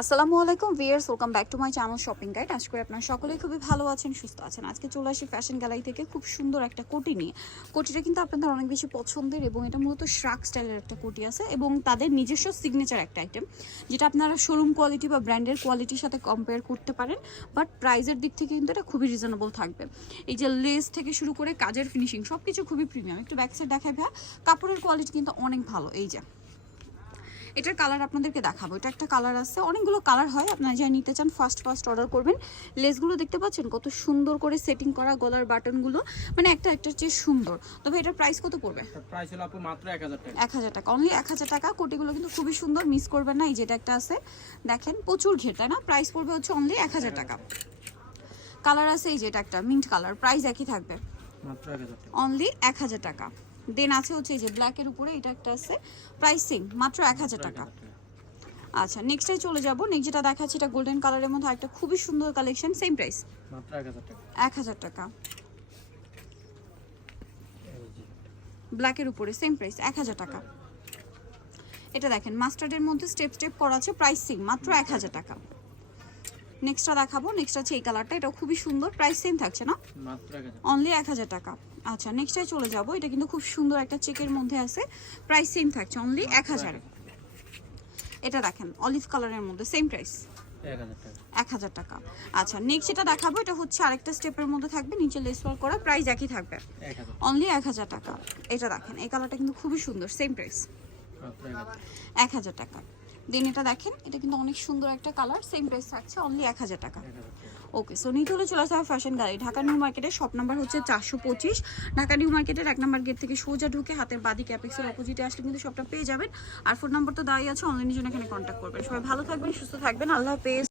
আসসালামু আলাইকুম viewers welcome back to my channel shopping guide. আজ করে আপনারা সকলেই খুবই ভালো আছেন, সুস্থ আছেন। আজকে চলে আসি ফ্যাশন গ্যালারি থেকে খুব সুন্দর একটা কোটি নিয়ে। কোটিটা কিন্তু আপনাদের অনেক বেশি পছন্দের এবং এটা মূলত শ্রাক স্টাইলের একটা কোটি আছে এবং তাদের নিজস্ব সিগনেচার একটা আইটেম যেটা আপনারা শোরুম কোয়ালিটি বা ব্র্যান্ডের কোয়ালিটির সাথে কম্পেয়ার করতে পারেন বাট প্রাইজের দিক থেকে কিন্তু এটা খুবই রিজনেবল থাকবে। এই যে লেস থেকে শুরু করে কাজের ফিনিশিং সব কিছু খুবই প্রিমিয়াম একটু ব্যাক সাইড দেখাই ভাইয়া, কাপড়ের কোয়ালিটি কিন্তু অনেক ভালো, এই যে। এটার কালার আপনাদেরকে দেখাবো। এটা একটা কালার আছে। অনেকগুলো কালার হয়। আপনারা যা নিতে চান ফার্স্ট ফার্স্ট অর্ডার করবেন। লেসগুলো দেখতে পাচ্ছেন? কত সুন্দর করে সেটিং করা গলার বাটনগুলো মানে একটা একটার চেয়ে সুন্দর। তবে এটার প্রাইস কত পড়বে? প্রাইস হলো আপু মাত্র এক হাজার টাকা। এক হাজার টাকা। অনলি এক হাজার টাকা। কোটিগুলো কিন্তু খুবই সুন্দর। মিস করবেন না। এই যেটা একটা আছে দেখেন প্রচুর ঘের তাই না? প্রাইস পড়বে হচ্ছে অনলি এক হাজার টাকা। কালার আছে এই যেটা একটা মিন্ট কালার প্রাইস একই থাকবে। অনলি এক হাজার টাকা। দেন আছে হচ্ছে এই যে ব্ল্যাকের উপরে এটা একটা আছে প্রাইস সেম মাত্র এক হাজার টাকা। আচ্ছা নেক্সটে চলে যাব। নেক্সট যেটা দেখাচ্ছি এটা গোল্ডেন কালারের মধ্যে একটা খুবই সুন্দর কালেকশন সেম প্রাইস মাত্র এক হাজার টাকা। এক হাজার টাকা। এই যে। ব্ল্যাকের উপরে সেম প্রাইস এক হাজার টাকা। এটা দেখেন মাস্টার্ডের মধ্যে স্টেপ স্টেপ করা আছে প্রাইস সেম মাত্র এক হাজার টাকা। নেক্সটটা দেখাবো। নেক্সট আছে এই কালারটা এটা খুবই সুন্দর। প্রাইস সেম থাকছে না? অনলি এক হাজার। টাকা। আচ্ছা নেক্সটে চলে যাব। এটা কিন্তু খুব সুন্দর একটা চেকের মধ্যে আছে। প্রাইস সেম থাকছে অনলি এক হাজার। এটা দেখেন অলিভ কালারের মধ্যে সেম প্রাইস এক হাজার টাকা। আচ্ছা নেক্সট এটা দেখাবো এটা হচ্ছে আরেকটা স্টেপের মধ্যে থাকবে। নিচে লেস ওয়ার্ক করা প্রাইস একই থাকবে। অনলি এক হাজার টাকা। এটা দেখেন এই কালারটা কিন্তু খুবই সুন্দর সেম প্রাইস এক হাজার টাকা। দেন এটা দেখেন, এটা কিন্তু অনেক সুন্দর একটা কালার সেম প্রাইস থাকছে অনলি এক হাজার টাকা। ওকে সো নিতে হলে চলে হবে ফ্যাশন গাড়ি ঢাকা নিউ মার্কেটের শপ নাম্বার হচ্ছে চারশো পঁচিশ। ঢাকা নিউ মার্কেটের এক নাম্বার গেট থেকে সোজা ঢুকে হাতের বাদি ক্যাপেক্সের অপোজিটে আসলে কিন্তু সবটা পেয়ে যাবেন। আর ফোন নাম্বার তো দেওয়াই আছে অনলাইনের জন্য এখানে কন্ট্যাক্ট করবেন। সবাই ভালো থাকবেন, সুস্থ থাকবেন। আল্লাহ হাফেজ।